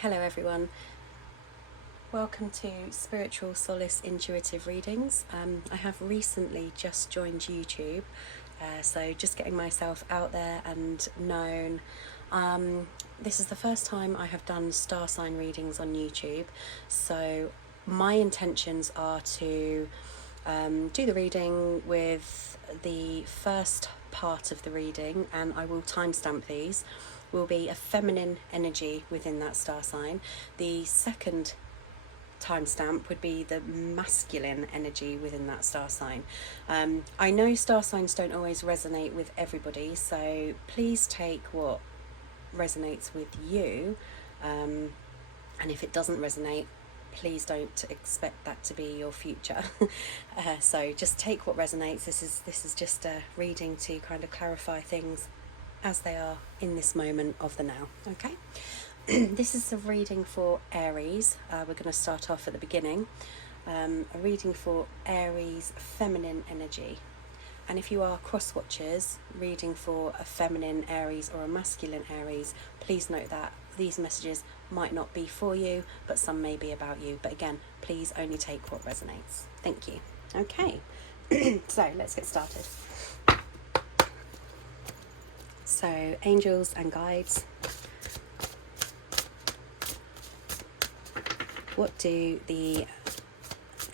Hello everyone, welcome to Spiritual Solace Intuitive Readings. I have recently just joined YouTube, so just getting myself out there and known. This is the first time I have done star sign readings on YouTube, so my intentions are to do the reading with the first part of the reading, and I will timestamp these, will be a feminine energy within that star sign. The second timestamp would be the masculine energy within that star sign. I know star signs don't always resonate with everybody, so please take what resonates with you, and if it doesn't resonate, please don't expect that to be your future. So just take what resonates. This is just a reading to kind of clarify things as they are in this moment of the now. Okay. This is a reading for Aries. We're going to start off at the beginning. A reading for Aries feminine energy. And if you are cross watchers reading for a feminine Aries or a masculine Aries, please note that these messages might not be for you, but some may be about you. But again, please only take what resonates. Thank you. Okay, so let's get started. So, angels and guides, what do the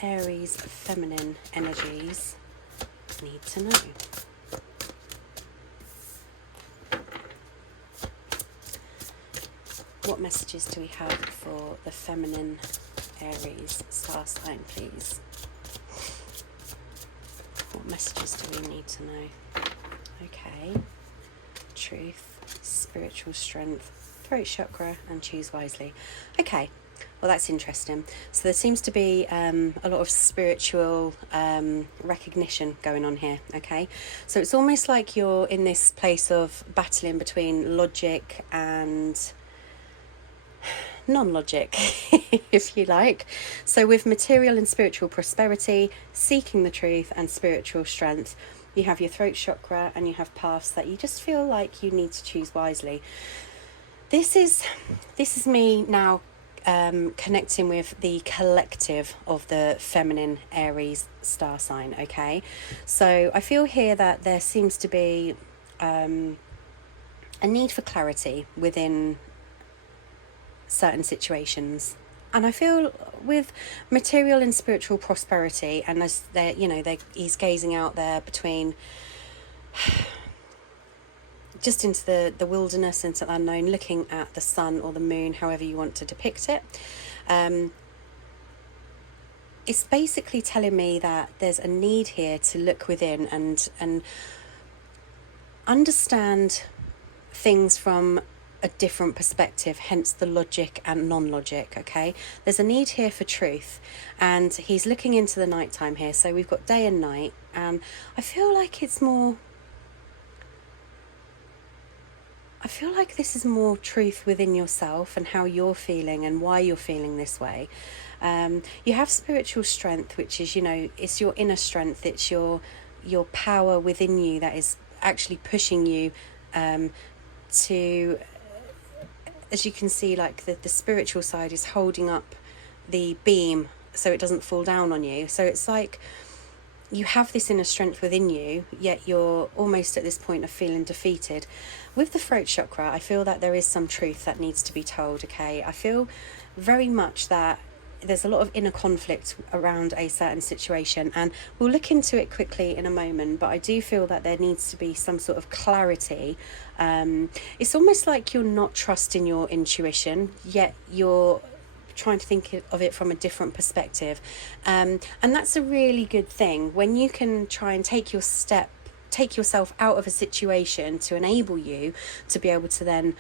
Aries feminine energies need to know? What messages do we have for the feminine Aries star sign, please? What messages do we need to know? Okay. Truth, spiritual strength, throat chakra, and choose wisely. Okay, well, that's interesting. So there seems to be a lot of spiritual recognition going on here. Okay, so it's almost like you're in this place of battling between logic and non-logic, if you like. So with material and spiritual prosperity, seeking the truth, and spiritual strength, you have your throat chakra and you have paths that you just feel like you need to choose wisely. This is me now connecting with the collective of the feminine Aries star sign. Okay, so I feel here that there seems to be a need for clarity within certain situations, and I feel with material and spiritual prosperity, and as he's gazing out there between just into the wilderness, into the unknown, looking at the sun or the moon, however you want to depict it. It's basically telling me that there's a need here to look within and understand things from a different perspective, hence the logic and non-logic. Okay, there's a need here for truth, and he's looking into the nighttime here. So we've got day and night, and I feel like it's more, I feel like this is more truth within yourself and how you're feeling and why you're feeling this way. You have spiritual strength, which is, it's your inner strength, it's your power within you that is actually pushing you to, as you can see, like the spiritual side is holding up the beam so it doesn't fall down on you. So it's like you have this inner strength within you, yet you're almost at this point of feeling defeated. With the throat chakra, I feel that there is some truth that needs to be told. Okay, I feel very much that there's a lot of inner conflict around a certain situation, and we'll look into it quickly in a moment, but I do feel that there needs to be some sort of clarity. It's almost like you're not trusting your intuition, yet you're trying to think of it from a different perspective, and that's a really good thing when you can try and take yourself out of a situation to enable you to be able to then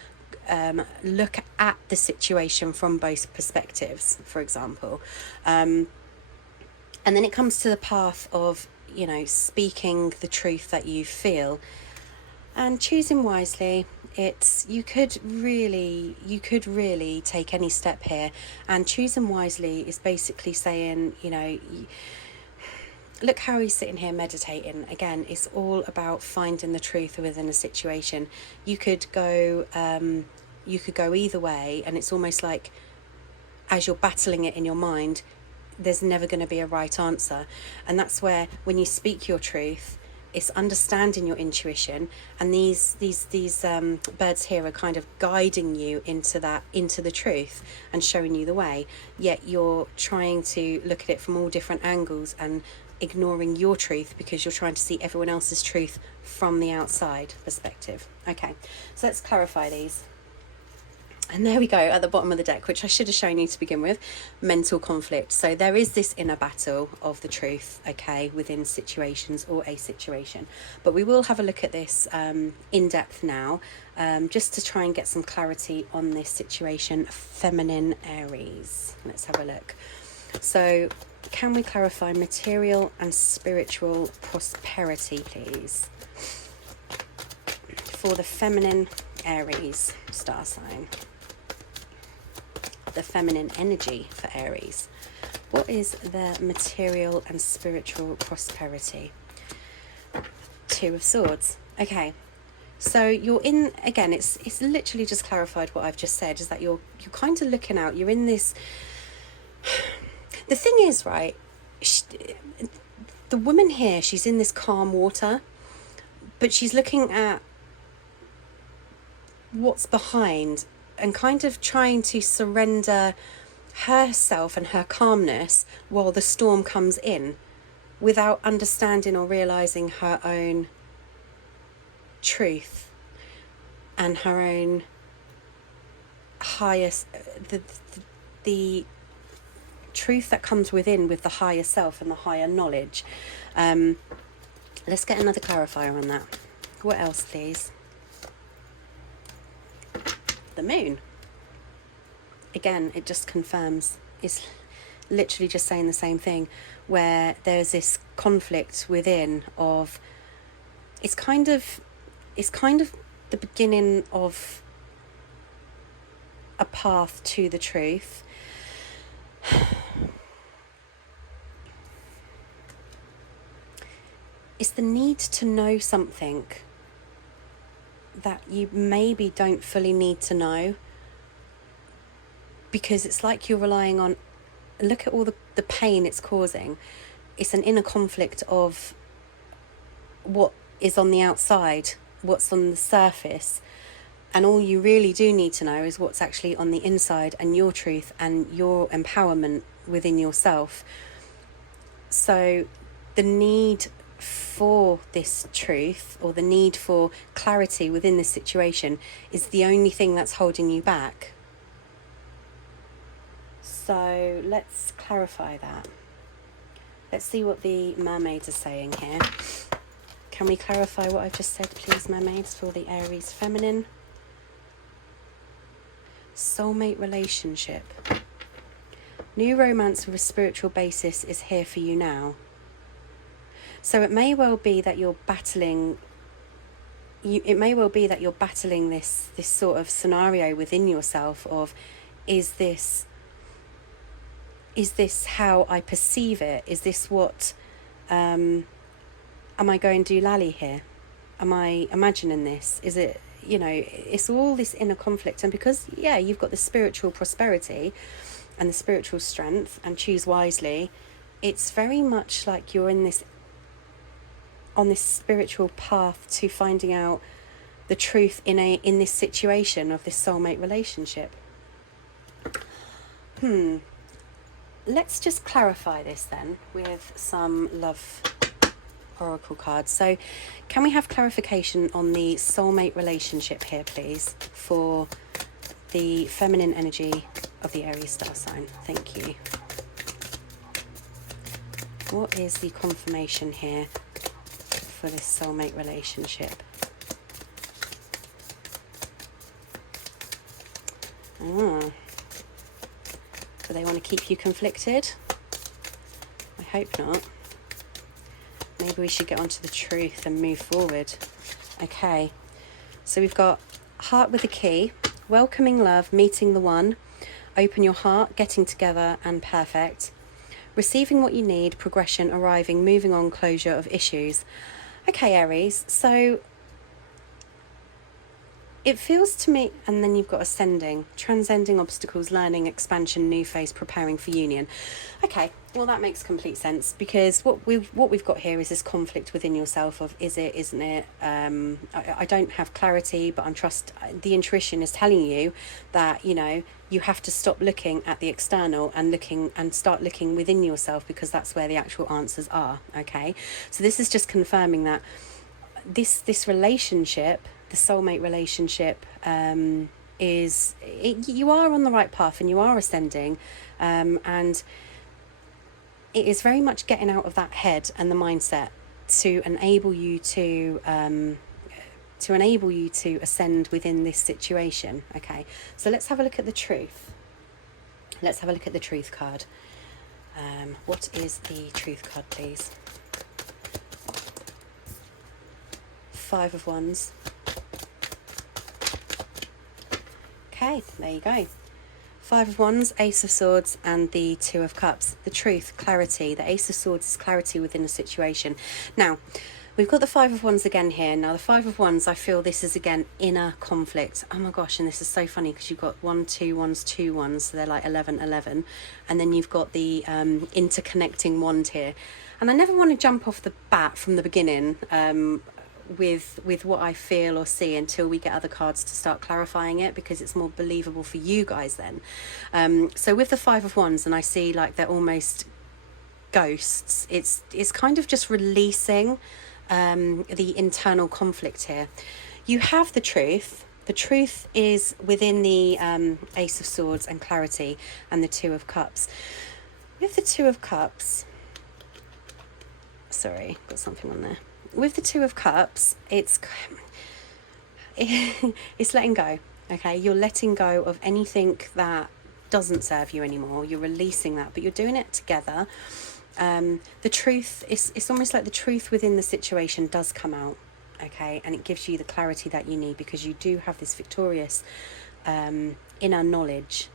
look at the situation from both perspectives, for example. And then it comes to the path of, speaking the truth that you feel and choosing wisely. You could really take any step here, and choosing wisely is basically saying, look how he's sitting here meditating. Again, it's all about finding the truth within a situation. You could go you could go either way, and it's almost like as you're battling it in your mind, there's never going to be a right answer. And that's where, when you speak your truth, it's understanding your intuition, and these birds here are kind of guiding you into the truth and showing you the way. Yet you're trying to look at it from all different angles and ignoring your truth because you're trying to see everyone else's truth from the outside perspective. Okay, so let's clarify these. And there we go, at the bottom of the deck, which I should have shown you to begin with, mental conflict. So there is this inner battle of the truth, okay, within situations or a situation. But we will have a look at this in depth now, just to try and get some clarity on this situation. Feminine Aries. Let's have a look. So can we clarify material and spiritual prosperity, please, for the feminine Aries star sign? The feminine energy for Aries. What is their material and spiritual prosperity? Two of Swords. Okay, so you're in, again, it's literally just clarified what I've just said, is that you're kind of looking out, you're in this. The thing is, right, the woman here, she's in this calm water, but she's looking at what's behind and kind of trying to surrender herself and her calmness while the storm comes in, without understanding or realizing her own truth and her own highest, the truth that comes within with the higher self and the higher knowledge. Let's get another clarifier on that. What else, please? The moon. Again, it just confirms, it's literally just saying the same thing, where there's this conflict within of, it's kind of the beginning of a path to the truth. It's the need to know something that you maybe don't fully need to know, because it's like you're relying on, look at all the pain it's causing. It's an inner conflict of what is on the outside, what's on the surface, and all you really do need to know is what's actually on the inside, and your truth and your empowerment within yourself. So the need for this truth, or the need for clarity within this situation, is the only thing that's holding you back. So let's clarify that. Let's see what the mermaids are saying here. Can we clarify what I've just said, please, mermaids, for the Aries feminine? Soulmate relationship. New romance with a spiritual basis is here for you now. So it may well be that you're battling. It may well be that you're battling this sort of scenario within yourself of, is this how I perceive it? Is this what? Am I going doolally here? Am I imagining this? Is it? It's all this inner conflict, and because you've got the spiritual prosperity and the spiritual strength, and choose wisely. It's very much like you're on this spiritual path to finding out the truth in this situation of this soulmate relationship. Let's just clarify this then with some love oracle cards. So can we have clarification on the soulmate relationship here, please, for the feminine energy of the Aries star sign? Thank you. What is the confirmation here for this soulmate relationship? Do they want to keep you conflicted? I hope not. Maybe we should get onto the truth and move forward. Okay, so we've got heart with a key, welcoming love, meeting the one, open your heart, getting together, and perfect. Receiving what you need, progression, arriving, moving on, closure of issues. Okay, Aries, so It feels to me, and then you've got ascending, transcending obstacles, learning, expansion, new phase, preparing for union. Okay, well that makes complete sense, because what we've got here is this conflict within yourself of is it, isn't it? I don't have clarity, but the intuition is telling you that, you know, you have to stop looking at the external and start looking within yourself, because that's where the actual answers are. Okay, so this is just confirming that this relationship, the soulmate relationship, you are on the right path and you are ascending, and it is very much getting out of that head and the mindset to enable you to ascend within this situation. Okay, so let's have a look at the truth. Let's have a look at the truth card. What is the truth card, please? Five of Wands. Okay, there you go. Five of Wands, Ace of Swords, and the Two of Cups. The truth, clarity. The Ace of Swords is clarity within the situation. Now, we've got the Five of Wands again here. Now, the Five of Wands, I feel this is, again, inner conflict. Oh my gosh, and this is so funny because you've got 1, 2 wands, 2 wands, so they're like 11, 11. And then you've got the interconnecting wand here. And I never want to jump off the bat from the beginning with what I feel or see until we get other cards to start clarifying it, because it's more believable for you guys then. So with the Five of Wands, and I see like they're almost ghosts, it's kind of just releasing the internal conflict here. You have the truth. The truth is within the Ace of Swords and clarity and the Two of Cups. With the Two of Cups, sorry, got something on there. With the Two of Cups, it's letting go. Okay, you're letting go of anything that doesn't serve you anymore. You're releasing that, but you're doing it together. The truth is, it's almost like the truth within the situation does come out. Okay, and it gives you the clarity that you need, because you do have this victorious inner knowledge,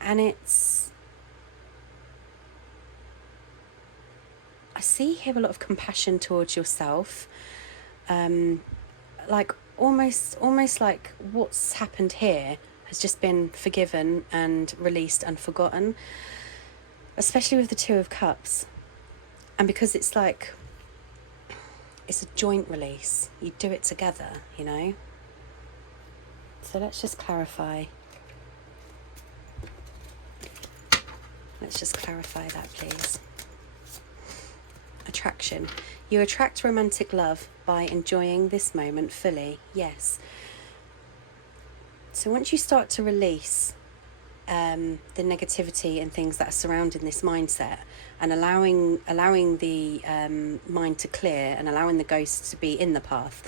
and I see here a lot of compassion towards yourself, like almost like what's happened here has just been forgiven and released and forgotten, especially with the Two of Cups. And because it's like, it's a joint release, you do it together, you know. So let's just clarify. Let's just clarify that, please. Attraction. You attract romantic love by enjoying this moment fully. Yes. So once you start to release the negativity and things that are surrounding this mindset, and allowing the mind to clear, and allowing the ghosts to be in the past,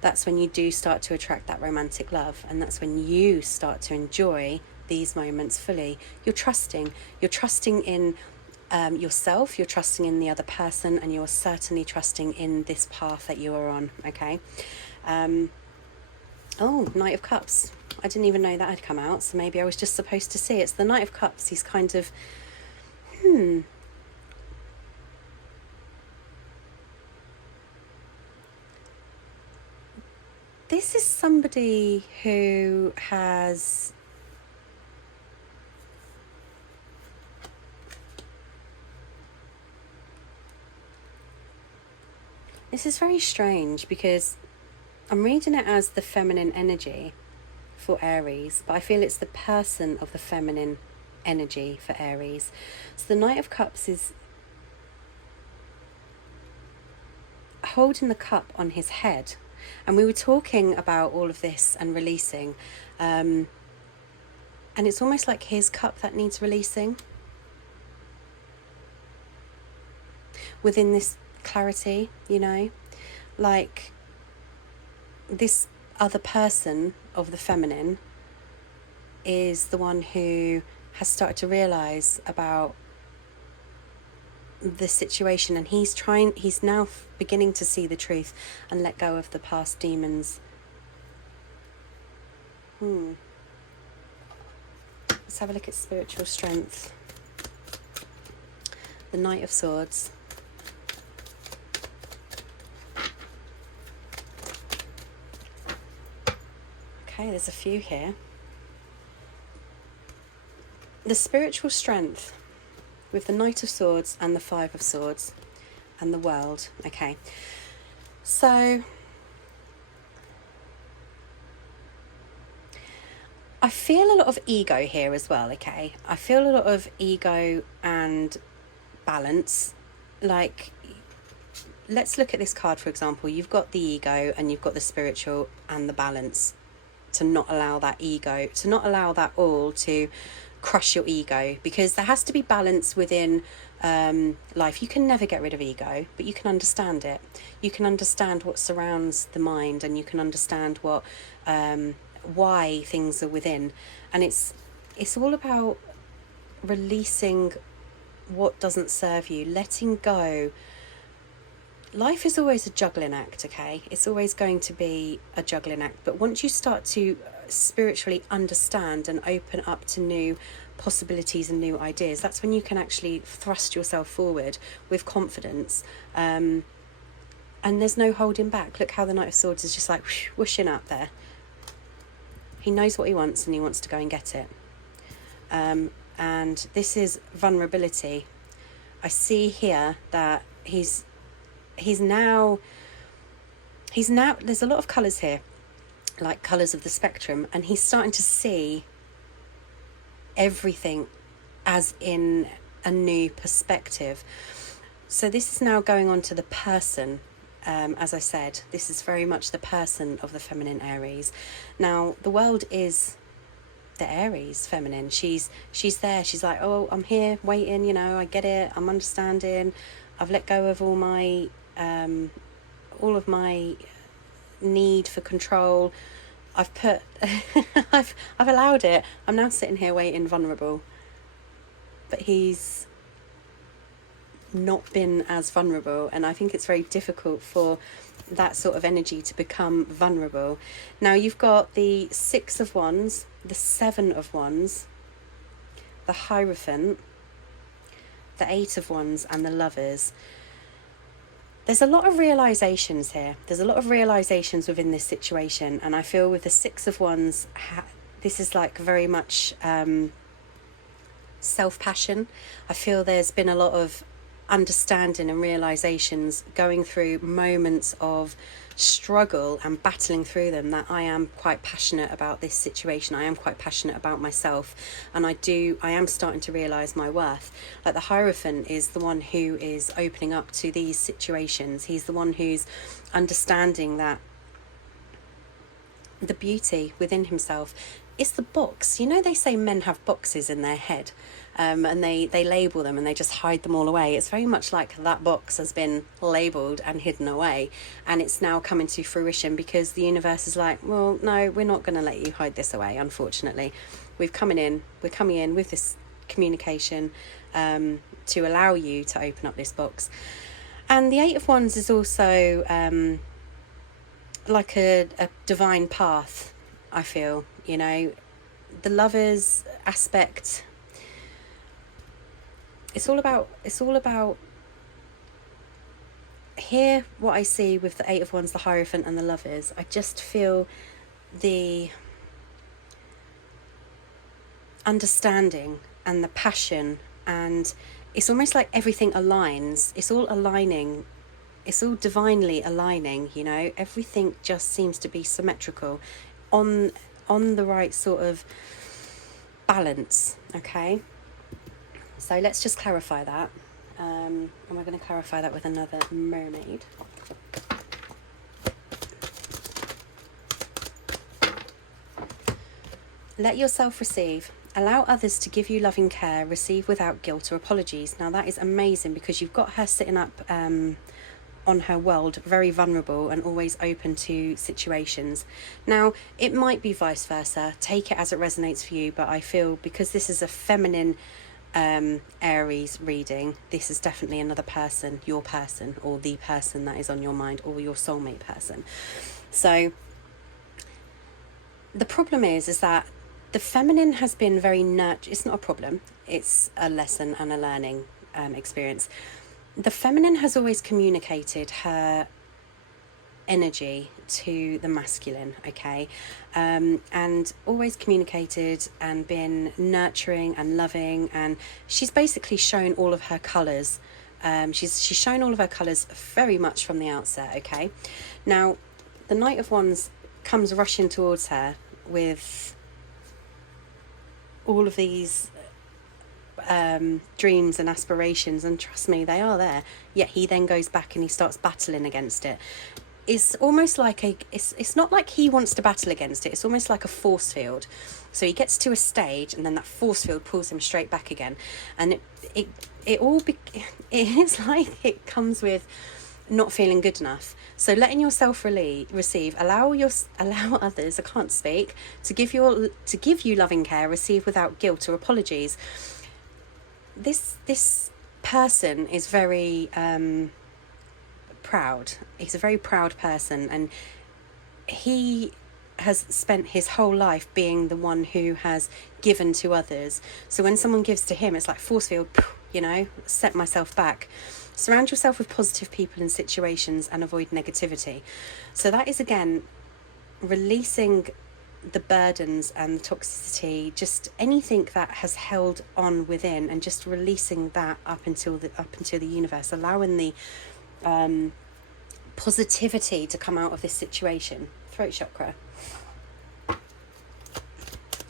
that's when you do start to attract that romantic love, and that's when you start to enjoy these moments fully. You're trusting in yourself, you're trusting in the other person, and you're certainly trusting in this path that you are on. Okay. Oh, Knight of Cups. I didn't even know that had come out, so maybe I was just supposed to see it. It's the Knight of Cups. He's kind of this is somebody who has this is very strange, because I'm reading it as the feminine energy for Aries, but I feel it's the person of the feminine energy for Aries. So the Knight of Cups is holding the cup on his head, and we were talking about all of this and releasing, and it's almost like his cup that needs releasing within this clarity, you know, like this other person of the feminine is the one who has started to realize about the situation, and he's now beginning to see the truth and let go of the past demons. Let's have a look at spiritual strength. The Knight of Swords. Okay, there's a few here. The spiritual strength with the Knight of Swords and the Five of Swords and the World. Okay, so I feel a lot of ego here as well, okay? I feel a lot of ego and balance. Like, let's look at this card, for example. You've got the ego and you've got the spiritual and the balance. To not allow that ego, to not allow that all to crush your ego, because there has to be balance within life. You can never get rid of ego, but you can understand it. You can understand what surrounds the mind, and you can understand what why things are within, and it's all about releasing what doesn't serve you, letting go. Life is always a juggling act, okay? It's always going to be a juggling act, but once you start to spiritually understand and open up to new possibilities and new ideas, that's when you can actually thrust yourself forward with confidence, and there's no holding back. Look how the Knight of Swords is just like whooshing up there. He knows what he wants and he wants to go and get it. And this is vulnerability. I see here that he's now, there's a lot of colours here, like colours of the spectrum, and he's starting to see everything as in a new perspective. So this is now going on to the person. As I said, this is very much the person of the feminine Aries. Now, the World is the Aries feminine. She's there. She's like, oh, I'm here waiting, you know, I get it. I'm understanding. I've let go of all of my need for control. I've put, I've allowed it. I'm now sitting here waiting, vulnerable. But he's not been as vulnerable, and I think it's very difficult for that sort of energy to become vulnerable. Now you've got the Six of Wands, the Seven of Wands, the Hierophant, the Eight of Wands, and the Lovers. There's a lot of realizations here. There's a lot of realizations within this situation, and I feel with the Six of Wands, this is like very much self-passion. I feel there's been a lot of understanding and realizations, going through moments of struggle and battling through them, that I am quite passionate about this situation. I am quite passionate about myself, and I am starting to realize my worth. Like the Hierophant is the one who is opening up to these situations. He's the one who's understanding that the beauty within himself. It's the box. You know, they say men have boxes in their head, and they label them and they just hide them all away. It's very much like that box has been labelled and hidden away, and it's now coming to fruition because the universe is like, well, no, we're not going to let you hide this away, unfortunately. We're coming in with this communication to allow you to open up this box. And the Eight of Wands is also like a divine path, I feel. You know, the Lovers aspect, it's all about here. What I see with the Eight of Wands, the Hierophant, and the Lovers, I just feel the understanding and the passion, and it's almost like everything aligns. It's all aligning. It's all divinely aligning, you know. Everything just seems to be symmetrical, on the right sort of balance, okay? So let's just clarify that. And we're going to clarify that with another mermaid. Let yourself receive. Allow others to give you loving care. Receive without guilt or apologies. Now that is amazing, because you've got her sitting up on her world, very vulnerable and always open to situations. Now, it might be vice versa. Take it as it resonates for you, but I feel because this is a feminine Aries reading, this is definitely another person, your person, or the person that is on your mind, or your soulmate person. So the problem is that the feminine has been very it's not a problem, it's a lesson and a learning experience. The feminine has always communicated her energy to the masculine, okay, and always communicated and been nurturing and loving, and she's basically shown all of her colours. She's shown all of her colours very much from the outset, okay. Now the Knight of Wands comes rushing towards her with all of these dreams and aspirations, and trust me, they are there, yet he then goes back and he starts battling against it. It's almost like it's not like he wants to battle against it, it's almost like a force field. So he gets to a stage and then that force field pulls him straight back again, and it is like it comes with not feeling good enough. So letting yourself receive, allow others, I can't speak, to give you loving care, receive without guilt or apologies. This person is very proud. He's a very proud person, and he has spent his whole life being the one who has given to others. So when someone gives to him, it's like force field, set myself back. Surround yourself with positive people and situations and avoid negativity. So that is, again, releasing the burdens and the toxicity, just anything that has held on within, and just releasing that up into the universe, allowing the positivity to come out of this situation. Throat chakra.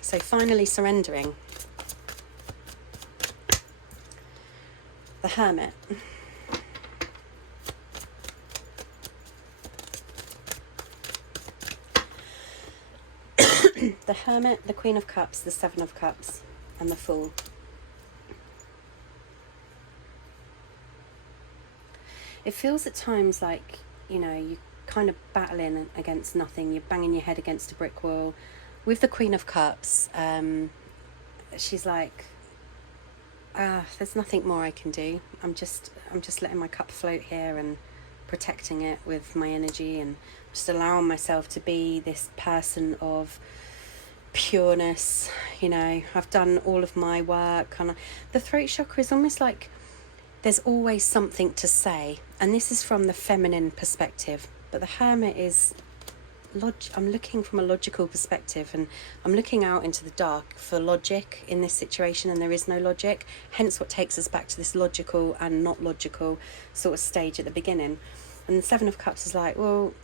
So finally surrendering. The Hermit. The Hermit, the Queen of Cups, the Seven of Cups, and the Fool. It feels at times like, you're kind of battling against nothing. You're banging your head against a brick wall. With the Queen of Cups, she's like, there's nothing more I can do. I'm just letting my cup float here and protecting it with my energy, and just allowing myself to be this person of pureness. I've done all of my work. And the throat chakra is almost like there's always something to say, and this is from the feminine perspective. But the Hermit is I'm looking from a logical perspective, and I'm looking out into the dark for logic in this situation, and there is no logic, hence what takes us back to this logical and not logical sort of stage at the beginning. And the Seven of Cups is like, well,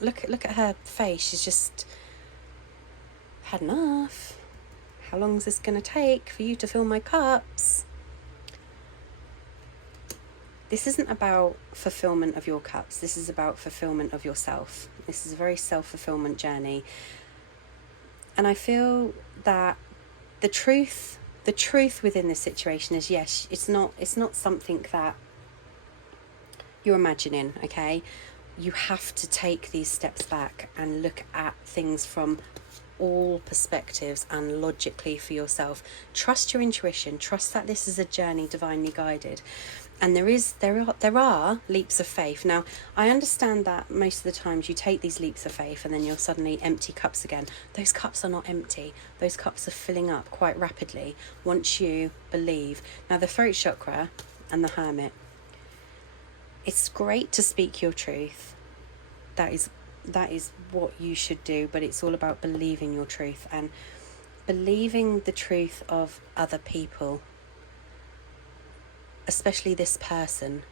look at her face, she's just had enough. How long is this going to take for you to fill my cups? This isn't about fulfillment of your cups. This is about fulfillment of yourself. This is a very self-fulfillment journey. And I feel that the truth within this situation is, yes, it's not something that you're imagining, okay? You have to take these steps back and look at things from all perspectives and logically for yourself. Trust your intuition. Trust that this is a journey divinely guided. And there are leaps of faith. Now, I understand that most of the times you take these leaps of faith and then you're suddenly empty cups again. Those cups are not empty. Those cups are filling up quite rapidly once you believe. Now, the throat chakra and the Hermit. It's great to speak your truth. That is what you should do, but it's all about believing your truth and believing the truth of other people, especially this person.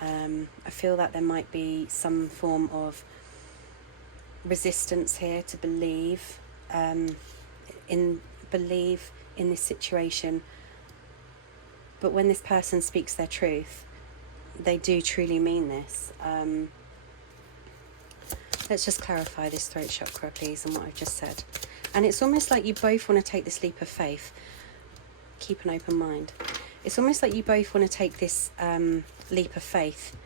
I feel that there might be some form of resistance here to believe in this situation, but when this person speaks their truth, they do truly mean this. Let's just clarify this throat chakra, please, and what I've just said. And it's almost like you both want to take this leap of faith. Keep an open mind. It's almost like you both want to take this leap of faith,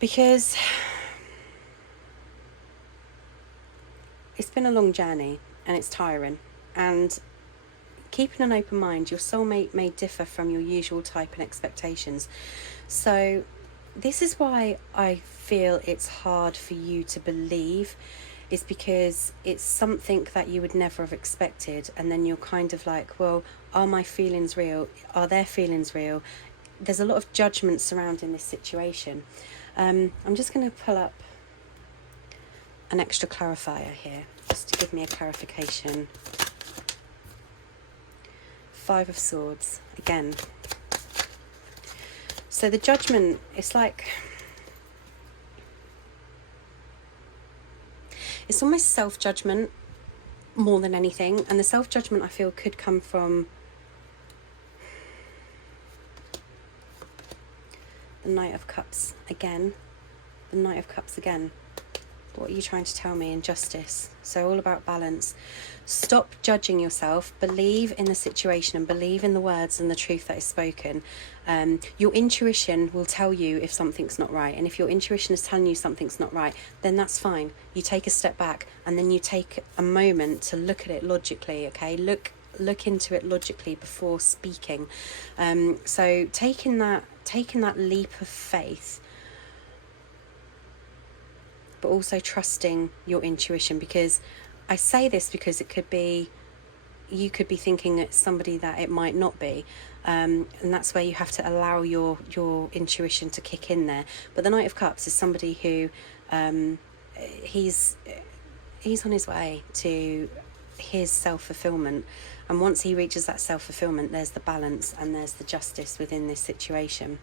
because it's been a long journey and it's tiring. And keeping an open mind, your soulmate may differ from your usual type and expectations. So this is why I feel it's hard for you to believe, is because it's something that you would never have expected. And then you're kind of like, well, are my feelings real? Are their feelings real? There's a lot of judgment surrounding this situation. I'm just going to pull up an extra clarifier here, just to give me a clarification. 5 of Swords, again. So the Judgment, it's like, it's almost self-judgment more than anything. And the self-judgment, I feel, could come from the Knight of Cups again. The Knight of Cups again. What are you trying to tell me? Injustice. So all about balance. Stop judging yourself. Believe in the situation and believe in the words and the truth that is spoken. Your intuition will tell you if something's not right. And if your intuition is telling you something's not right, then that's fine. You take a step back and then you take a moment to look at it logically, okay? Look into it logically before speaking. So taking that leap of faith, but also trusting your intuition, because I say this because it could be, you could be thinking it's somebody that it might not be, and that's where you have to allow your intuition to kick in there. But the Knight of Cups is somebody who he's on his way to his self-fulfillment, and once he reaches that self-fulfillment, there's the balance and there's the justice within this situation.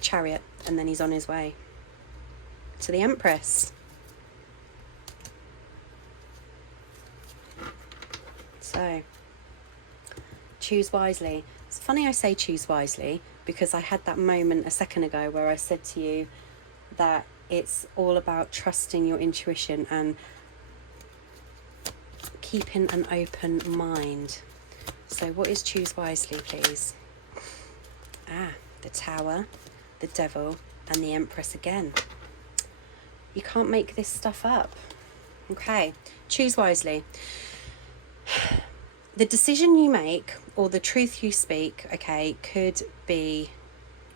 Chariot, and then he's on his way to the Empress. So choose wisely. It's funny I say choose wisely, because I had that moment a second ago where I said to you that it's all about trusting your intuition and keeping an open mind. So what is choose wisely, please? The Tower, the Devil, and the Empress again. You can't make this stuff up. Okay, choose wisely. The decision you make or the truth you speak, okay, could be,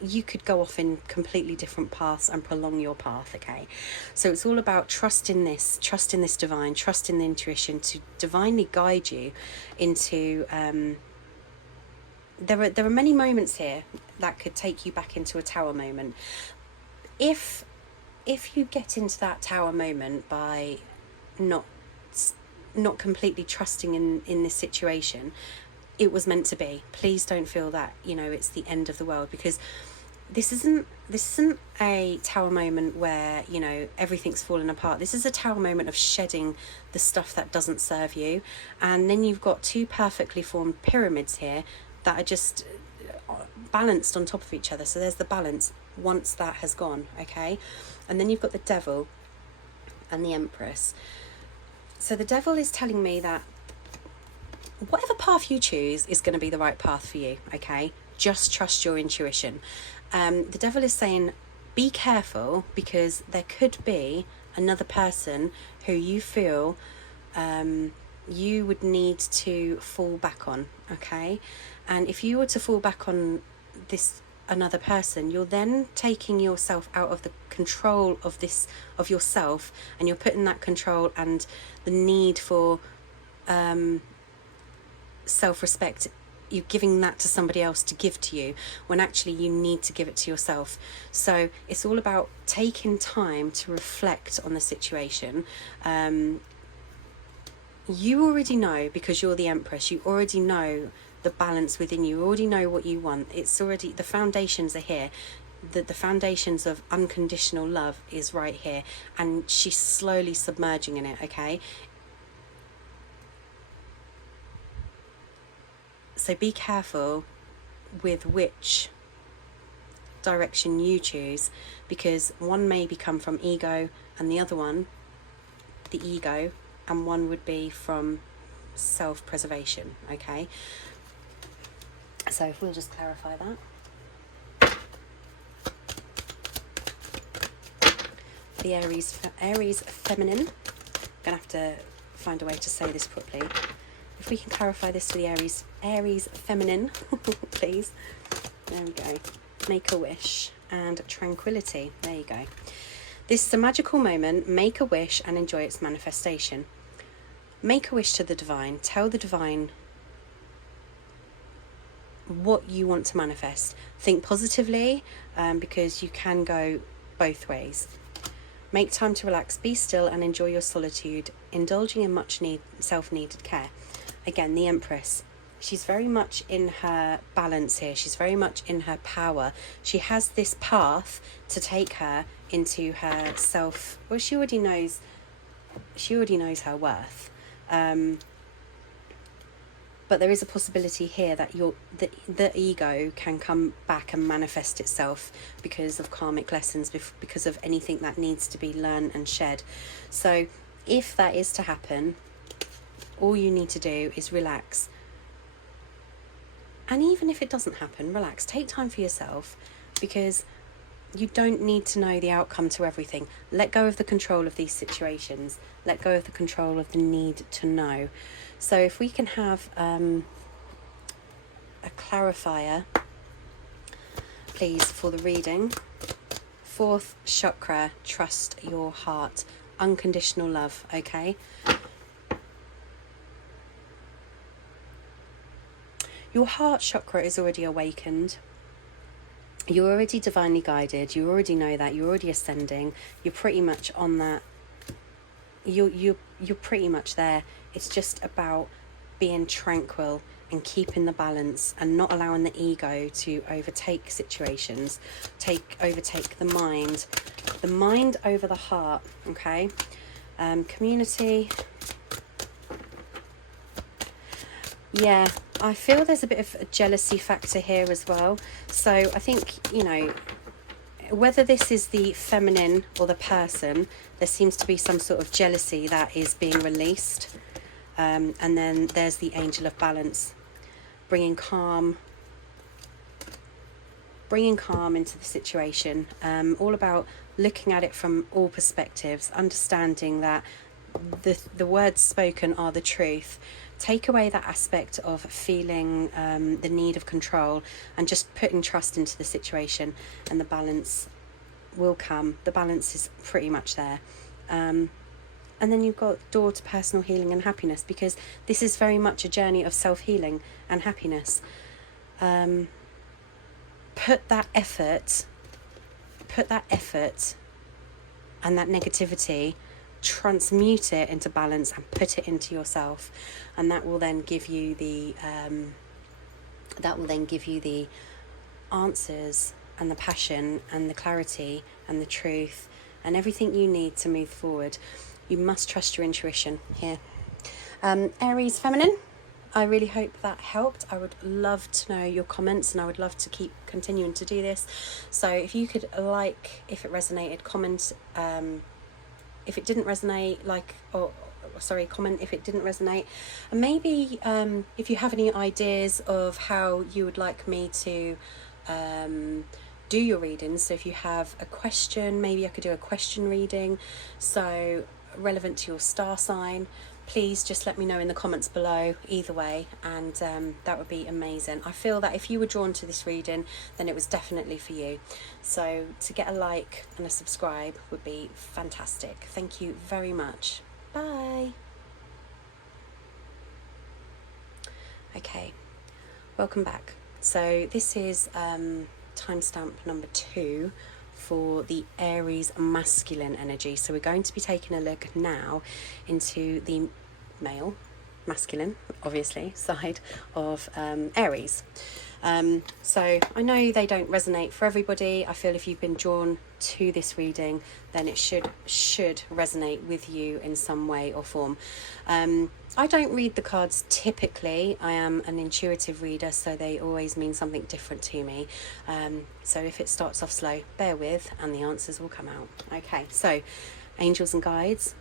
you could go off in completely different paths and prolong your path, okay? So it's all about trusting this divine, trusting the intuition to divinely guide you into there are many moments here that could take you back into a Tower moment. If you get into that Tower moment by not completely trusting in this situation, it was meant to be. Please don't feel that, it's the end of the world, because this isn't a Tower moment where, everything's falling apart. This is a Tower moment of shedding the stuff that doesn't serve you. And then you've got 2 perfectly formed pyramids here that are just balanced on top of each other. So there's the balance once that has gone, okay? And then you've got the Devil and the Empress. So the Devil is telling me that whatever path you choose is going to be the right path for you, okay? Just trust your intuition. The Devil is saying, be careful, because there could be another person who you feel you would need to fall back on, okay? And if you were to fall back on this another person, you're then taking yourself out of the control of yourself, and you're putting that control and the need for self-respect, you're giving that to somebody else to give to you, when actually you need to give it to yourself. So it's all about taking time to reflect on the situation. You already know, because you're the Empress, you already know the balance within you, already know what you want. It's already, the foundations are here. The foundations of unconditional love is right here, and she's slowly submerging in it, okay? So be careful with which direction you choose, because one may become from ego, and the other one, the ego, and one would be from self-preservation, okay? So if we'll just clarify that. The Aries feminine. I'm gonna have to find a way to say this properly. If we can clarify this to the Aries feminine, please. There we go. Make a wish and tranquility. There you go. This is a magical moment. Make a wish and enjoy its manifestation. Make a wish to the divine. Tell the divine what you want to manifest. Think positively, because you can go both ways. Make time to relax, be still and enjoy your solitude, indulging in much self-needed care. Again, the Empress. She's very much in her balance here. She's very much in her power. She has this path to take her into her self. Well, she already knows her worth. But there is a possibility here that the ego can come back and manifest itself because of karmic lessons, because of anything that needs to be learned and shed. So if that is to happen, all you need to do is relax. And even if it doesn't happen, relax. Take time for yourself, because you don't need to know the outcome to everything. Let go of the control of these situations. Let go of the control of the need to know. So if we can have a clarifier, please, for the reading. 4th chakra, trust your heart. Unconditional love, okay? Your heart chakra is already awakened. You're already divinely guided. You already know that. You're already ascending. You're pretty much on that. You're pretty much there. It's just about being tranquil and keeping the balance and not allowing the ego to overtake situations, overtake the mind over the heart. Okay, community. Yeah, I feel there's a bit of a jealousy factor here as well. So I think, whether this is the feminine or the person, there seems to be some sort of jealousy that is being released. And then there's the angel of balance, bringing calm into the situation. All about looking at it from all perspectives, understanding that the words spoken are the truth. Take away that aspect of feeling the need of control and just putting trust into the situation, and the balance will come. The balance is pretty much there. And then you've got door to personal healing and happiness, because this is very much a journey of self-healing and happiness. Put that effort and that negativity, transmute it into balance and put it into yourself, and that will then give you the answers and the passion and the clarity and the truth and everything you need to move forward. You must trust your intuition here. Aries feminine, I really hope that helped. I would love to know your comments, and I would love to keep continuing to do this. So if you could if it resonated, comment. If it didn't resonate, comment if it didn't resonate. And maybe if you have any ideas of how you would like me to do your readings. So if you have a question, maybe I could do a question reading, so relevant to your star sign. Please just let me know in the comments below, either way, and that would be amazing. I feel that if you were drawn to this reading, then it was definitely for you. So to get a like and a subscribe would be fantastic. Thank you very much. Bye. Okay, welcome back. So this is timestamp number 2 for the Aries masculine energy. So we're going to be taking a look now into the male, masculine, obviously, side of Aries. So I know they don't resonate for everybody. I feel if you've been drawn to this reading, then it should resonate with you in some way or form. I don't read the cards typically. I am an intuitive reader, so they always mean something different to me. So if it starts off slow, bear with, and the answers will come out. Okay, so angels and guides.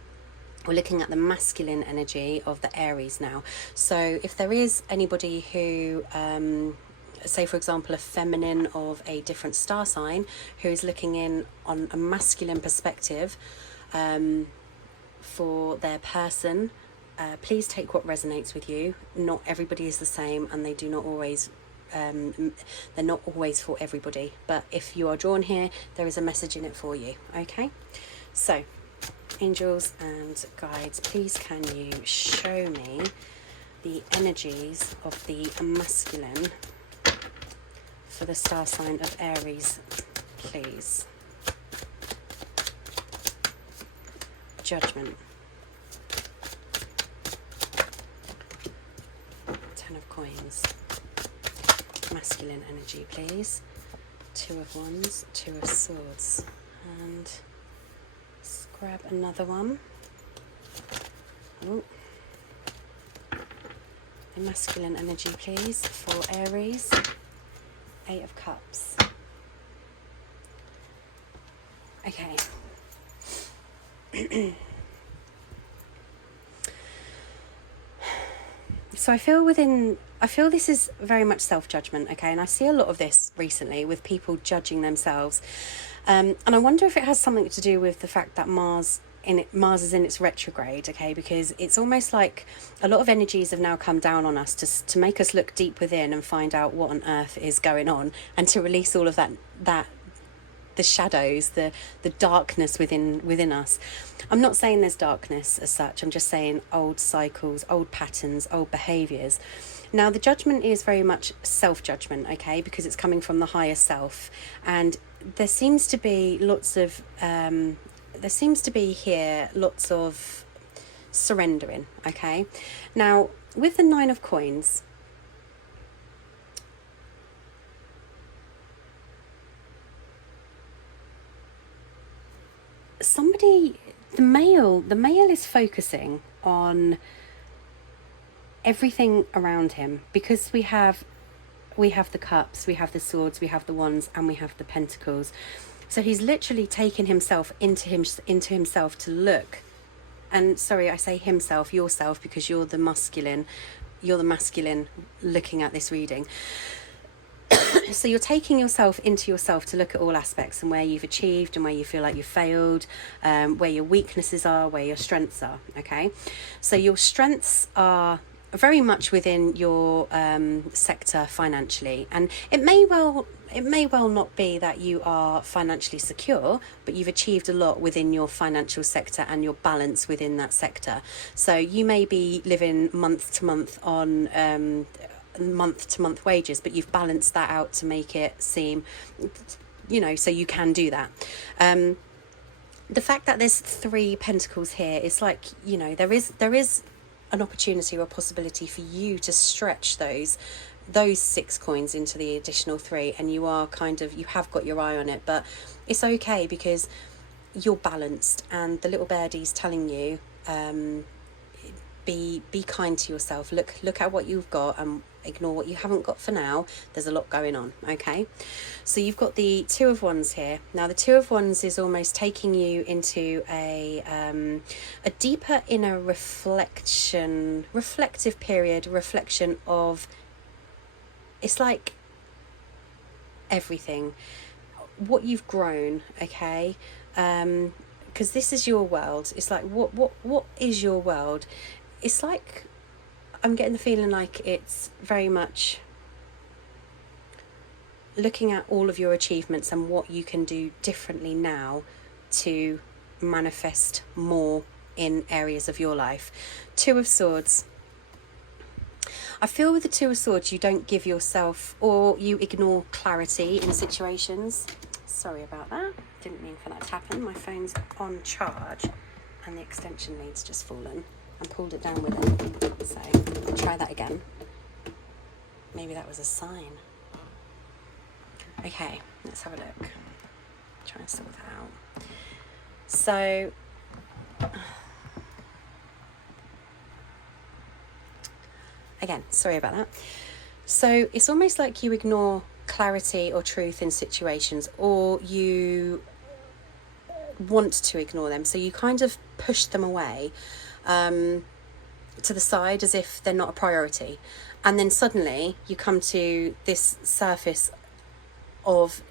We're looking at the masculine energy of the Aries now. So if there is anybody who, say for example a feminine of a different star sign, who is looking in on a masculine perspective for their person, please take what resonates with you. Not everybody is the same, and they do not always they're not always for everybody, but if you are drawn here, there is a message in it for you. Okay, so angels and guides, please can you show me the energies of the masculine for the star sign of Aries, please? Judgment. 10 of coins. Masculine energy, please. 2 of wands, 2 of swords. And let's grab another one. Oh. The masculine energy, please, for Aries. 8 of cups. Okay. So I feel this is very much self-judgment, okay? And I see a lot of this recently with people judging themselves. And I wonder if it has something to do with the fact that Mars is in its retrograde, okay? Because it's almost like a lot of energies have now come down on us to make us look deep within and find out what on earth is going on, and to release all of that the shadows, the darkness within us. I'm not saying there's darkness as such. I'm just saying old cycles, old patterns, old behaviours. Now, the judgment is very much self-judgment, okay, because it's coming from the higher self. And there seems to be lots of surrendering, okay? Now, with the 9 of coins, the male is focusing on everything around him, because we have the cups, we have the swords, we have the wands, and we have the pentacles. So he's literally taken himself into himself to look. And sorry, I say himself, yourself, because you're the masculine looking at this reading. So you're taking yourself into yourself to look at all aspects, and where you've achieved and where you feel like you've failed, where your weaknesses are, where your strengths are, okay? So your strengths are very much within your sector financially, and it may well not be that you are financially secure, but you've achieved a lot within your financial sector and your balance within that sector. So you may be living month to month on month-to-month wages, but you've balanced that out to make it seem, so you can do that. The fact that there's 3 pentacles here is like, there is an opportunity or a possibility for you to stretch those 6 coins into the additional 3, and you have got your eye on it, but it's okay because you're balanced, and the little birdie's telling you, be kind to yourself. Look at what you've got and ignore what you haven't got for now. There's a lot going on, okay? So you've got the 2 of wands here. Now the 2 of wands is almost taking you into a deeper inner reflective period, reflection of, it's like everything, what you've grown, okay? Because this is your world. It's like, what is your world? It's like, I'm getting the feeling like it's very much looking at all of your achievements and what you can do differently now to manifest more in areas of your life. 2 of swords. I feel with the 2 of swords, you don't give yourself, or you ignore clarity in situations. Sorry about that. Didn't mean for that to happen. My phone's on charge and the extension lead's just fallen and pulled it down with it. So I'll try that again. Maybe that was a sign. Okay, let's have a look. Try and sort that out. So again, sorry about that. So it's almost like you ignore clarity or truth in situations, or you want to ignore them. So you kind of push them away to the side as if they're not a priority. And then suddenly you come to this surface of,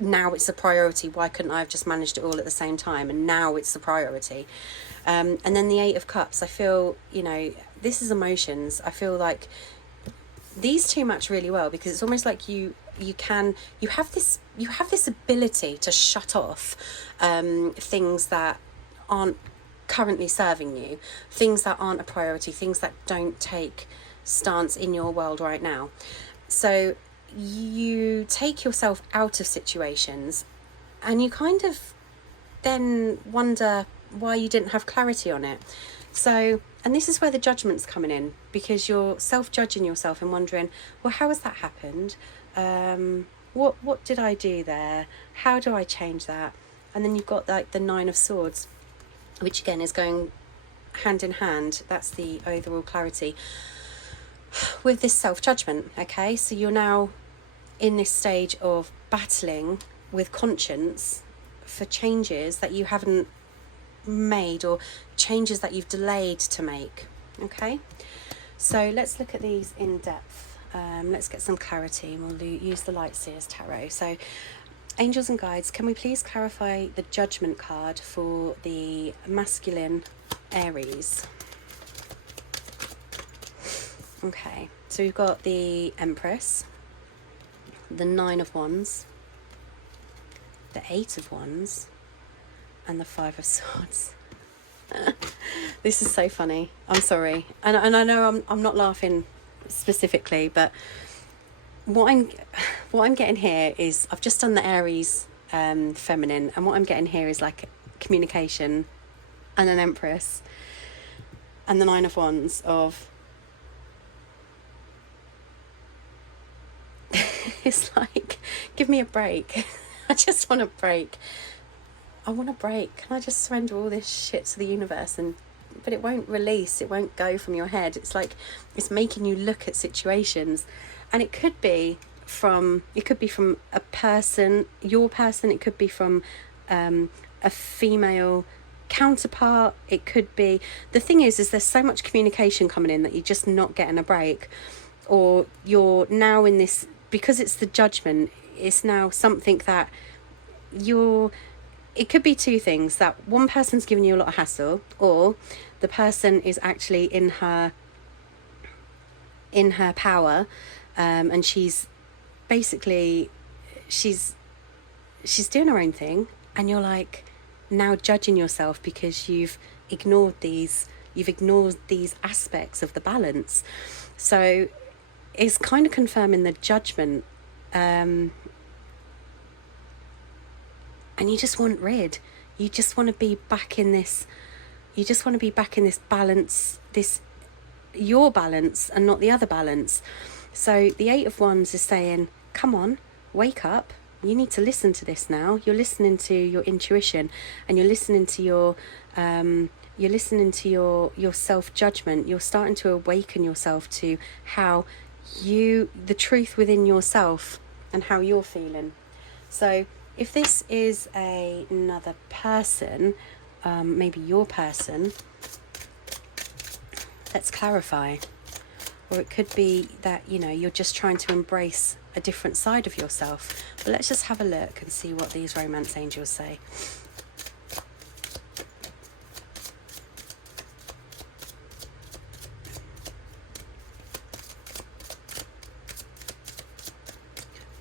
now it's a priority. Why couldn't I have just managed it all at the same time? And now it's the priority. And then the 8 of cups, I feel, this is emotions. I feel like these 2 match really well, because it's almost like you have this ability to shut off things that aren't currently serving you, things that aren't a priority, things that don't take stance in your world right now. So you take yourself out of situations and you kind of then wonder why you didn't have clarity on it. So, and this is where the judgment's coming in, because you're self-judging yourself and wondering, well, how has that happened? What did I do there? How do I change that? And then you've got like the Nine of Swords, which again is going hand in hand. That's the overall clarity with this self-judgment. Okay, so you're now in this stage of battling with conscience for changes that you haven't made, or changes that you've delayed to make. Okay, so let's look at these in depth. Let's get some clarity, and we'll use the Light Seers Tarot. So, angels and guides, can we please clarify the Judgment card for the masculine Aries? Okay, so we've got the Empress, the Nine of Wands, the Eight of Wands, and the Five of Swords. This is so funny. I'm sorry, and I know I'm not laughing specifically, but what I'm getting here is, I've just done the Aries feminine, and what I'm getting here is like communication and an Empress and the Nine of Wands of it's like, give me a break. I just want a break. I want a break. Can I just surrender all this shit to the universe? But it won't release. It won't go from your head. It's like, it's making you look at situations, and it could be from a person, your person. It could be from a female counterpart. It could be, the thing is there's so much communication coming in that you're just not getting a break, or you're now in this, because it's the Judgment, it's now something that it could be two things, that one person's giving you a lot of hassle, or the person is actually in her power, and she's basically she's doing her own thing, and you're like now judging yourself because you've ignored these aspects of the balance. So it's kind of confirming the Judgment, and you just want rid. You just want to be back in this. You just want to be back in this balance, your balance, and not the other balance. So the Eight of Wands is saying, come on, wake up. You need to listen to this now. You're listening to your intuition, and you're listening to your self-judgment. You're starting to awaken yourself to the truth within yourself and how you're feeling. So if this is another person, maybe your person, let's clarify. Or it could be that, you're just trying to embrace a different side of yourself. But let's just have a look and see what these romance angels say.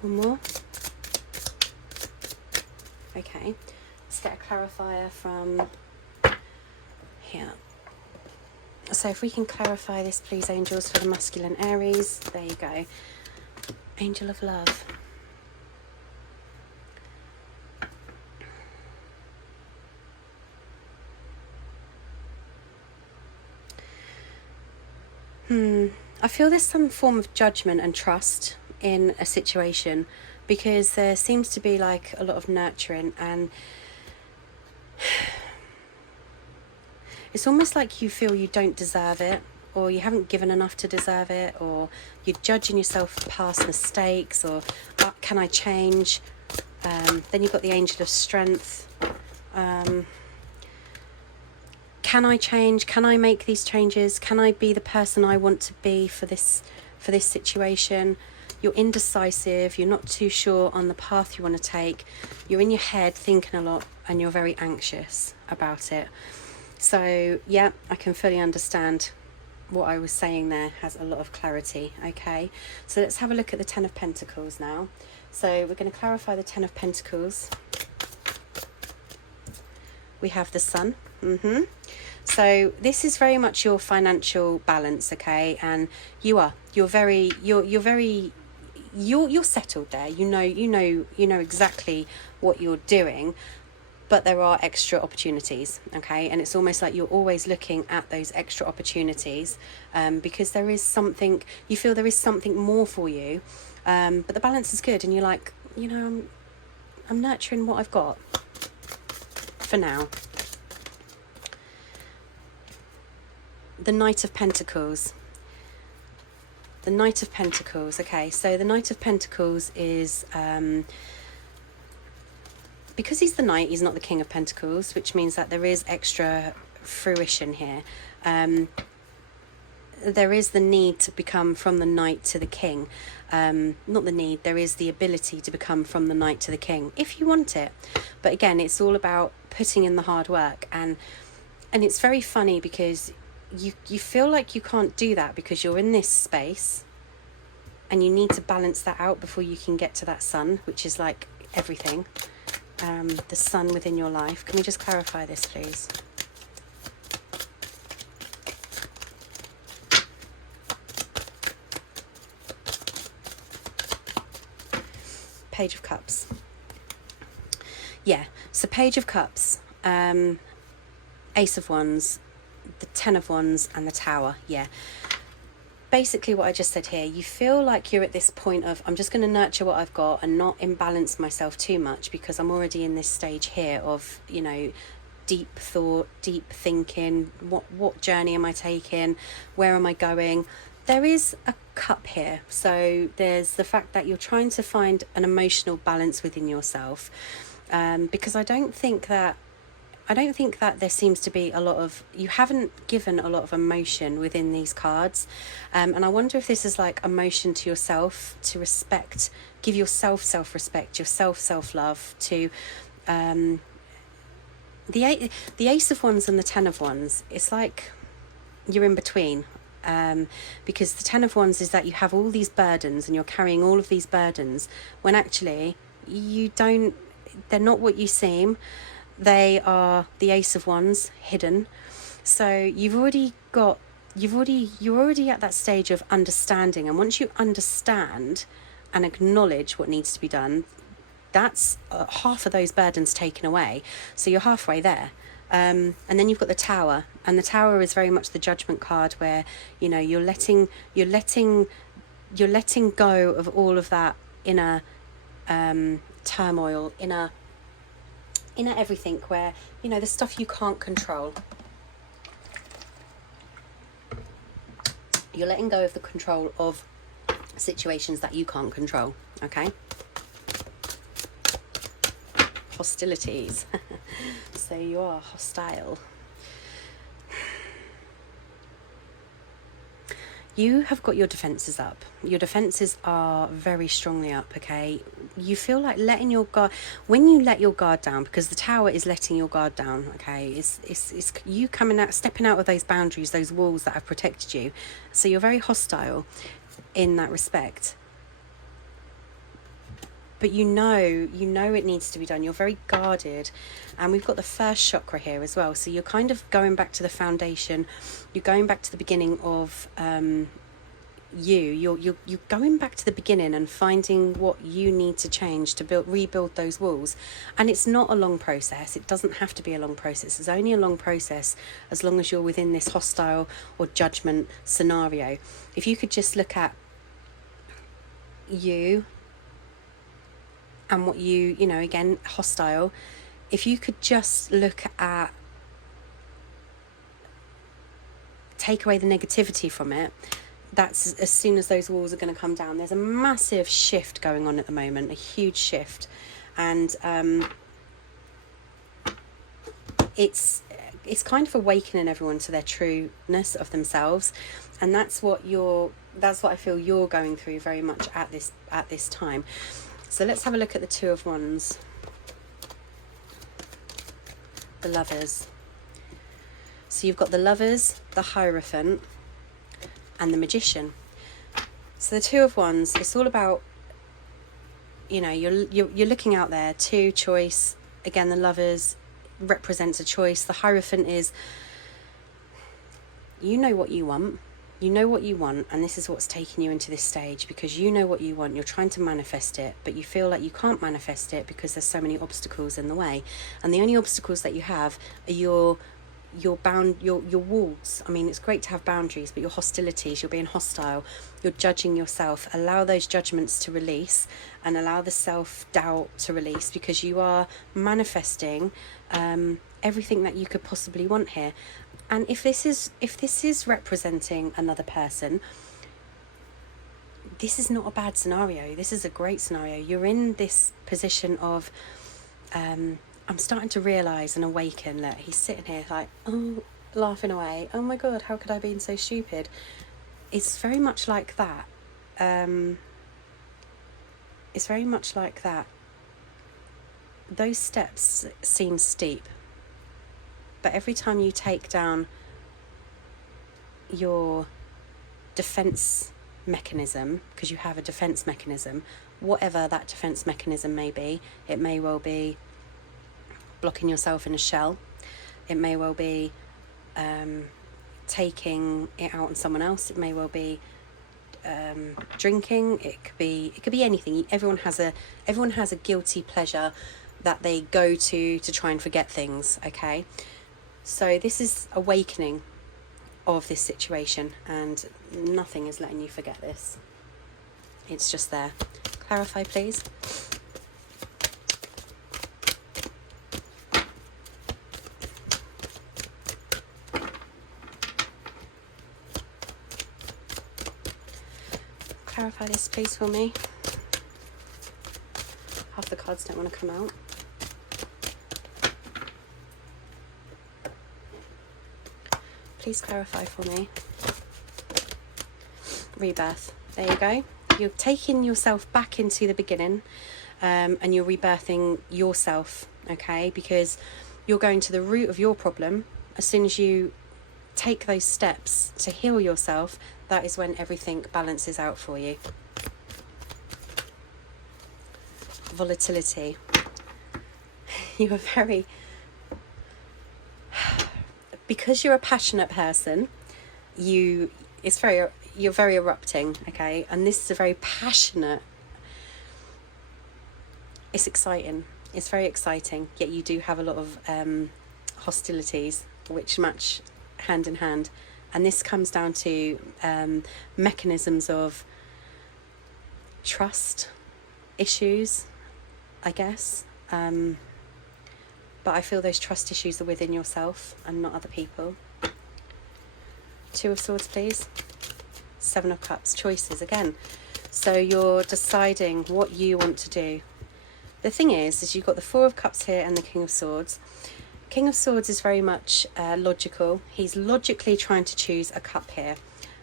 One more. Okay, let's get a clarifier from here. So if we can clarify this, please, angels, for the masculine Aries. There you go. Angel of Love. I feel there's some form of judgment and trust in a situation, because there seems to be like a lot of nurturing, and it's almost like you feel you don't deserve it, or you haven't given enough to deserve it, or you're judging yourself for past mistakes, or can I change? Then you've got the Angel of Strength. Can I change? Can I make these changes? Can I be the person I want to be for this situation? You're indecisive. You're not too sure on the path you want to take. You're in your head thinking a lot, and you're very anxious about it. So yeah, I can fully understand what I was saying there. Has a lot of clarity. Okay, so let's have a look at the Ten of Pentacles now. So we're going to clarify the Ten of Pentacles. We have the Sun. So this is very much your financial balance, okay? And you're very you're settled there. You know exactly what you're doing, but there are extra opportunities, okay? And it's almost like you're always looking at those extra opportunities, because there is something, you feel there is something more for you, but the balance is good, and you're like, I'm nurturing what I've got for now. The Knight of Pentacles. The Knight of Pentacles. Okay, so the Knight of Pentacles is, because he's the Knight, he's not the King of Pentacles, which means that there is extra fruition here. There is the need to become from the Knight to the King. Not the need, there is the ability to become from the Knight to the King, if you want it. But again, it's all about putting in the hard work. And it's very funny because you feel like you can't do that because you're in this space and you need to balance that out before you can get to that sun, which is like everything. The sun within your life. Can we just clarify this, please? Page of Cups. Yeah, so Page of Cups, Ace of Wands, the Ten of Wands, and the Tower. Yeah. Basically what I just said here, you feel like you're at this point of, I'm just going to nurture what I've got and not imbalance myself too much because I'm already in this stage here of, deep thought, deep thinking. What journey am I taking? Where am I going? There is a cup here. So there's the fact that you're trying to find an emotional balance within yourself, because I don't think that there seems to be a lot of, you haven't given a lot of emotion within these cards. And I wonder if this is like emotion to yourself, to respect, give yourself self-respect, yourself self-love, to the Ace of Wands and the Ten of Wands. It's like you're in between, because the Ten of Wands is that you have all these burdens and you're carrying all of these burdens when actually they're not what you seem. They are the Ace of Wands hidden. So you're already at that stage of understanding, and once you understand and acknowledge what needs to be done, that's half of those burdens taken away. So you're halfway there. And then you've got the Tower, and the Tower is very much the Judgment card, where you're letting go of all of that inner turmoil, inner everything, where the stuff you can't control. You're letting go of the control of situations that you can't control. Okay. Hostilities. So you are hostile. You have got your defences up. Your defences are very strongly up, okay? You feel like letting your guard, when you let your guard down, because the Tower is letting your guard down, okay? It's you coming out, stepping out of those boundaries, those walls that have protected you. So you're very hostile in that respect. But you know it needs to be done. You're very guarded. And we've got the first chakra here as well. So you're kind of going back to the foundation. You're going back to the beginning of you're going back to the beginning and finding what you need to change to rebuild those walls. And it's not a long process. It doesn't have to be a long process. It's only a long process as long as you're within this hostile or judgment scenario. If you could just look at you and what again, hostile, if you could just look at, take away the negativity from it, that's as soon as those walls are going to come down. There's a massive shift going on at the moment, a huge shift, and it's kind of awakening everyone to their trueness of themselves, and that's what I feel you're going through very much at this time. So let's have a look at the Two of Wands, the Lovers. So you've got the Lovers, the Hierophant, and the Magician. So the Two of Wands, it's all about, you're looking out there, two, choice. Again, the Lovers represents a choice. The Hierophant is, you know what you want. You know what you want, and this is what's taking you into this stage, because you know what you want. You're trying to manifest it, but you feel like you can't manifest it because there's so many obstacles in the way. And the only obstacles that you have are your walls. I mean, it's great to have boundaries, but your hostilities, you're being hostile, you're judging yourself. Allow those judgments to release, and allow the self-doubt to release, because you are manifesting everything that you could possibly want here. And if this is representing another person, this is not a bad scenario. This is a great scenario. You're in this position of I'm starting to realise and awaken that he's sitting here like, oh, laughing away. Oh my God, how could I have been so stupid? It's very much like that. It's very much like that. Those steps seem steep, but every time you take down your defense mechanism, because you have a defense mechanism, whatever that defense mechanism may be, it may well be blocking yourself in a shell, it may well be taking it out on someone else, it may well be drinking, it could be anything. Everyone has a guilty pleasure that they go to try and forget things. Okay, so this is awakening of this situation, and nothing is letting you forget this. It's just there. Clarify, please. Clarify this, please, for me. Half the cards don't want to come out. Please clarify for me. Rebirth. There you go. You're taking yourself back into the beginning, and you're rebirthing yourself, okay? Because you're going to the root of your problem. As soon as you take those steps to heal yourself, that is when everything balances out for you. Volatility. You are very... Because you're a passionate person, you're very erupting, okay? And this is a very passionate... It's exciting. It's very exciting, yet you do have a lot of hostilities which match hand in hand. And this comes down to mechanisms of trust issues, I guess. But I feel those trust issues are within yourself and not other people. Two of Swords, please. Seven of Cups, choices again. So you're deciding what you want to do. The thing is you've got the Four of Cups here and the King of Swords. King of Swords is very much logical. He's logically trying to choose a cup here.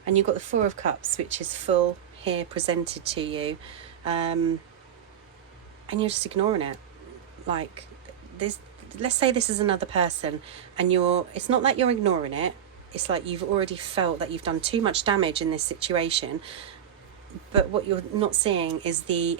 And you've got the Four of Cups, which is full here presented to you. And you're just ignoring it. Like, let's say this is another person, and it's not like you're ignoring it. It's like you've already felt that you've done too much damage in this situation. But what you're not seeing is the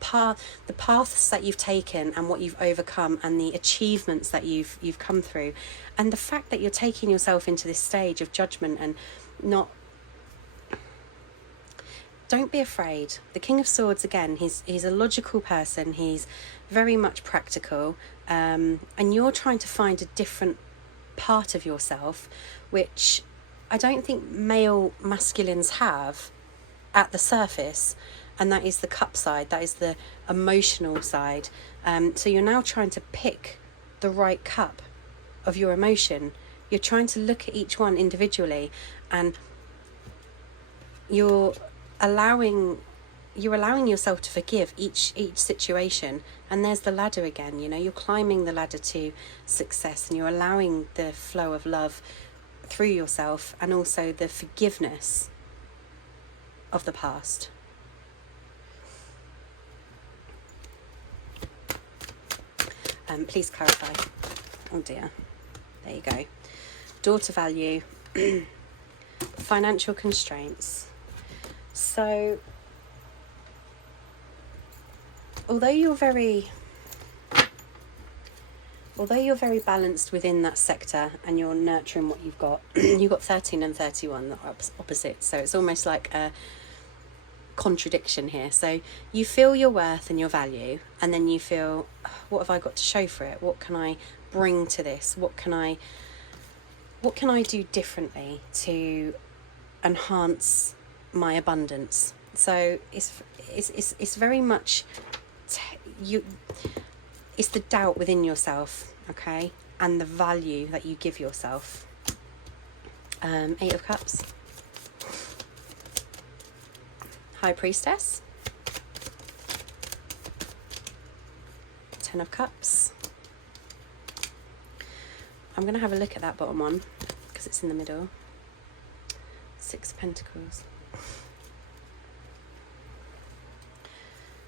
paths that you've taken and what you've overcome and the achievements that you've come through, and the fact that you're taking yourself into this stage of judgment and not. Don't be afraid. The King of Swords, again, he's a logical person. He's very much practical, and you're trying to find a different part of yourself, which I don't think masculines have at the surface. And that is the cup side, that is the emotional side. So you're now trying to pick the right cup of your emotion. You're trying to look at each one individually, and you're allowing yourself to forgive each situation. And there's the ladder again, you're climbing the ladder to success, and you're allowing the flow of love through yourself, and also the forgiveness of the past. Please clarify. Oh dear. There you go. Daughter value. Financial constraints. So, although you're very although you're very balanced within that sector and you're nurturing what you've got, you've got 13 and 31, the opposite. So it's almost like a contradiction here. So you feel your worth and your value, and then you feel, what have I got to show for it? What can I bring to this? What can I do differently to enhance my abundance? So it's very much it's the doubt within yourself, okay, and the value that you give yourself. 8 of Cups, High Priestess, 10 of Cups. I'm going to have a look at that bottom one because it's in the middle. 6 of Pentacles.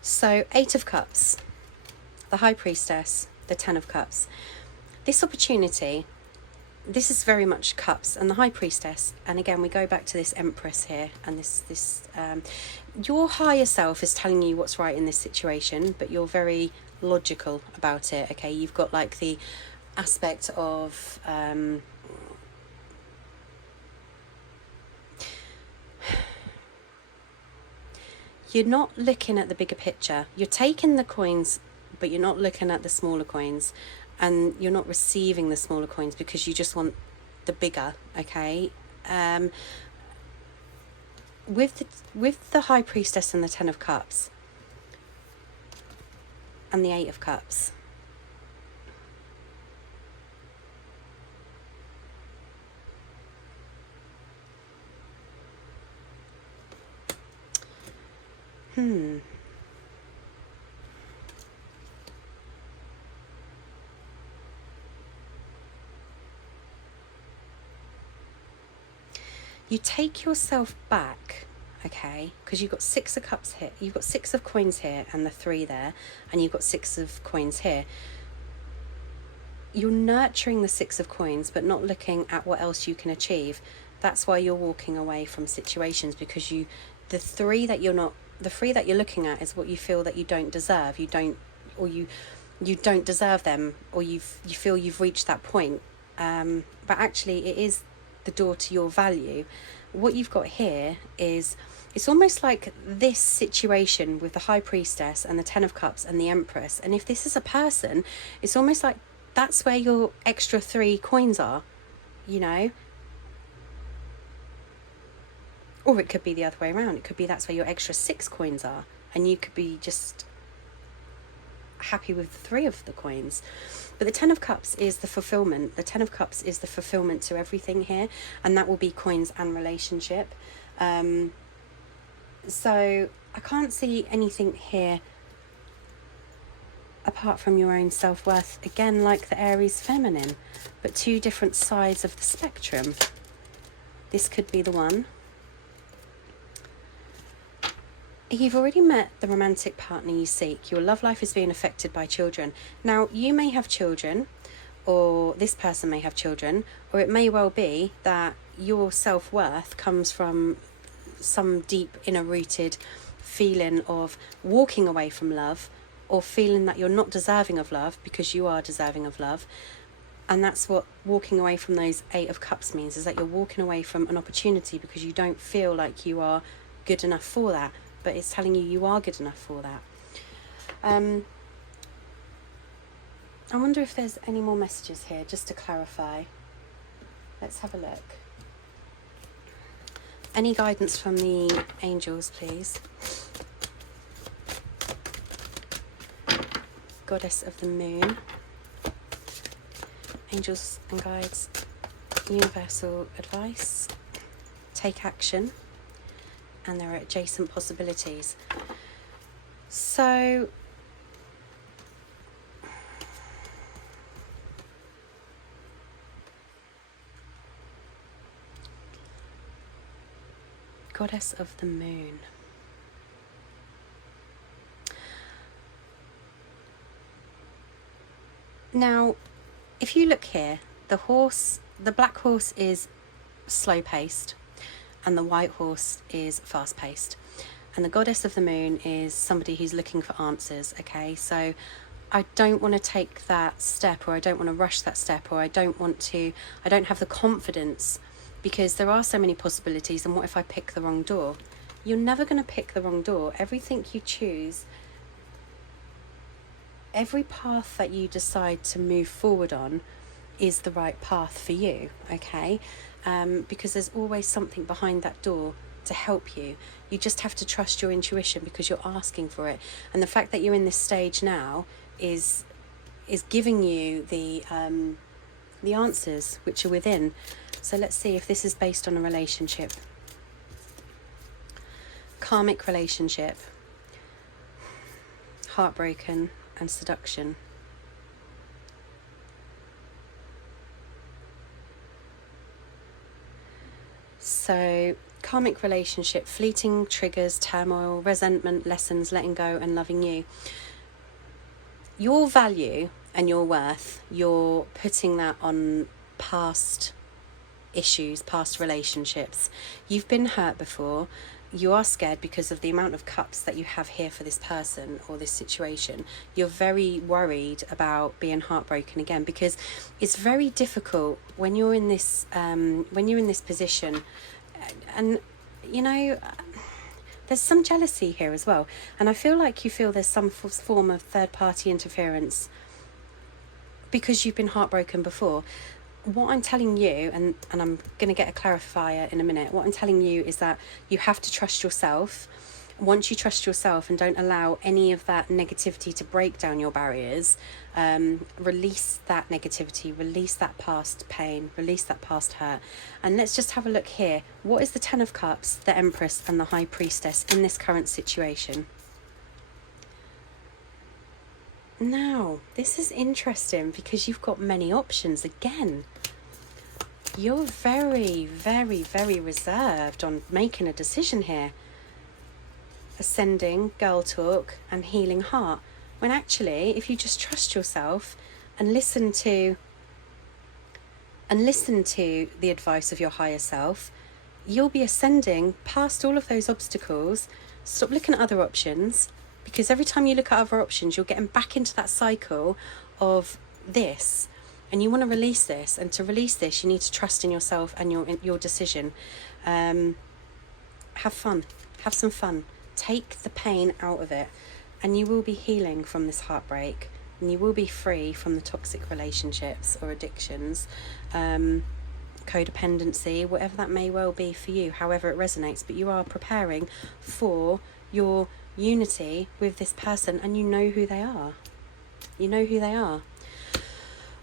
So 8 of Cups, the High Priestess, the 10 of Cups. This opportunity, this is very much Cups and the High Priestess. And again, we go back to this Empress here, and this your higher self is telling you what's right in this situation, but you're very logical about it. Okay, you've got like the aspect of you're not looking at the bigger picture. You're taking the coins, but you're not looking at the smaller coins, and you're not receiving the smaller coins because you just want the bigger, okay? With the High Priestess and the 10 of Cups and the 8 of Cups, you take yourself back, okay, because you've got 6 of Cups here, you've got 6 of Coins here and the 3 there, and you've got 6 of Coins here. You're nurturing the 6 of Coins but not looking at what else you can achieve. That's why you're walking away from situations, because the 3 that you're looking at is what you feel that you don't deserve. You don't deserve them, or you feel you've reached that point. But actually it is the door to your value. What you've got here is, it's almost like this situation with the High Priestess and the 10 of Cups and the Empress. And if this is a person, it's almost like that's where your extra 3 coins are, you know? Or it could be the other way around. It could be that's where your extra 6 coins are, and you could be just happy with 3 of the coins. But the 10 of Cups is the fulfillment. The 10 of Cups is the fulfillment to everything here, and that will be coins and relationship. So I can't see anything here apart from your own self-worth. Again, like the Aries feminine, but 2 different sides of the spectrum. This could be the one. You've already met the romantic partner you seek. Your love life is being affected by children. Now, you may have children, or this person may have children, or it may well be that your self-worth comes from some deep inner-rooted feeling of walking away from love, or feeling that you're not deserving of love because you are deserving of love. And that's what walking away from those 8 of Cups means, is that you're walking away from an opportunity because you don't feel like you are good enough for that. But it's telling you you are good enough for that. I wonder if there's any more messages here, just to clarify. Let's have a look. Any guidance from the angels, please? Goddess of the Moon. Angels and guides. Universal advice. Take action. And there are adjacent possibilities. So Goddess of the Moon. Now, if you look here, the black horse is slow paced, and the white horse is fast-paced. And the Goddess of the Moon is somebody who's looking for answers, okay? So I don't want to take that step, or I don't want to rush that step, or I don't have the confidence, because there are so many possibilities. And what if I pick the wrong door? You're never going to pick the wrong door. Everything you choose, every path that you decide to move forward on is the right path for you, okay? Because there's always something behind that door to help you. You just have to trust your intuition, because you're asking for it. And the fact that you're in this stage now is giving you the answers which are within. So let's see if this is based on a relationship. Karmic relationship, heartbroken, and seduction. So, karmic relationship, fleeting triggers, turmoil, resentment, lessons, letting go, and loving you. Your value and your worth, you're putting that on past issues, past relationships. You've been hurt before. You are scared because of the amount of cups that you have here for this person or this situation. You're very worried about being heartbroken again, because it's very difficult when you're in this position. And you know, there's some jealousy here as well, and I feel like you feel there's some form of third-party interference because you've been heartbroken before. What I'm telling you, and I'm going to get a clarifier in a minute, what I'm telling you is that you have to trust yourself. Once you trust yourself and don't allow any of that negativity to break down your barriers, release that negativity, release that past pain, release that past hurt. And let's just have a look here. What is the Ten of Cups, the Empress, and the High Priestess in this current situation? Now, this is interesting because you've got many options again. You're very, very, very reserved on making a decision here. Ascending, girl talk, and healing heart. When actually, if you just trust yourself and listen to the advice of your higher self, you'll be ascending past all of those obstacles. Stop looking at other options, because every time you look at other options, you're getting back into that cycle of this, and you want to release this. And to release this, you need to trust in yourself and your decision. Have fun. Have some fun. Take the pain out of it, and you will be healing from this heartbreak, and you will be free from the toxic relationships or addictions, codependency, whatever that may well be for you, however it resonates. But you are preparing for your unity with this person, and you know who they are. You know who they are.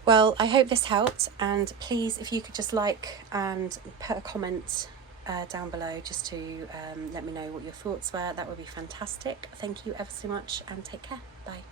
Well, I hope this helped, and please, if you could just like and put a comment down below just to let me know what your thoughts were, that would be fantastic. Thank you ever so much, and take care. Bye.